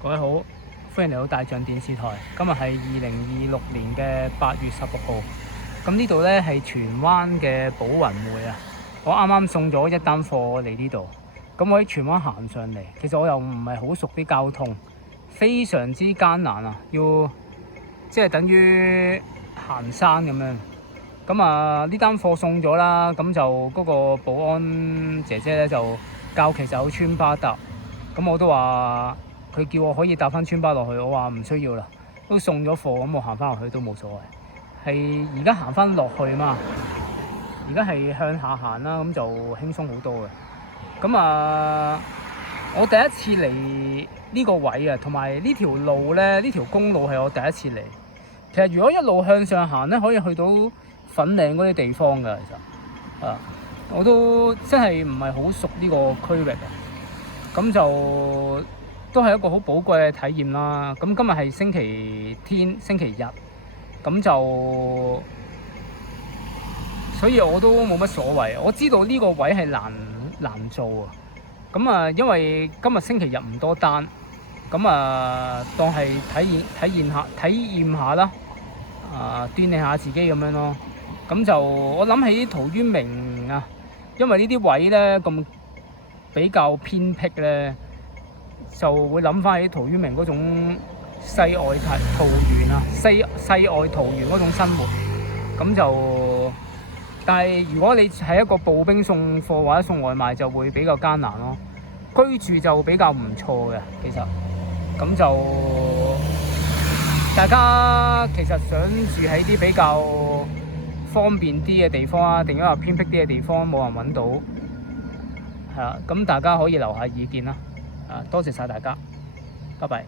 各位好，歡迎嚟到大象電視台。今日係2026年嘅8月16號。咁呢度呢係荃灣嘅寶雲匯啊。我啱啱送咗一單貨嚟呢度。咁我喺荃灣行上嚟，其實我又唔係好熟啲交通，非常之艱難啊！要即係等於行山咁樣。咁呢單貨送咗啦，咁就嗰個保安姐姐呢就教其實有村巴搭。咁我都話佢叫我可以搭翻村巴落去，我話唔需要啦，都送咗貨，咁我行翻落去都冇所謂。係而家行翻落去嘛，而家係向下行啦，咁就輕鬆好多嘅。咁我第一次嚟呢個位啊，同埋呢條路咧，呢條公路係我第一次嚟。其實如果一路向上行咧，可以去到粉嶺嗰啲地方㗎。其實我都真係唔係好熟呢個區域啊。咁就都係一個好寶貴嘅體驗啦。咁今日係星期天、星期日，咁就所以我都冇乜所謂。我知道呢個位係難做啊。咁因為今日星期日唔多單，咁當係體驗下啦，鍛鍊下自己咁樣咯。咁就我諗起陶淵明啊，因為呢啲位咧咁比較偏僻咧，就會諗翻起陶淵明嗰種世外桃源啊，世外桃源嗰種生活。咁就，但係如果你係一個步兵送貨或者送外賣，就會比較艱難咯。居住就比較唔錯嘅，其實。咁就大家其實想住喺啲比較方便啲嘅地方啊，定係話偏僻啲嘅地方冇人揾到，係啦。咁大家可以留下意見啦。多謝晒大家，拜拜。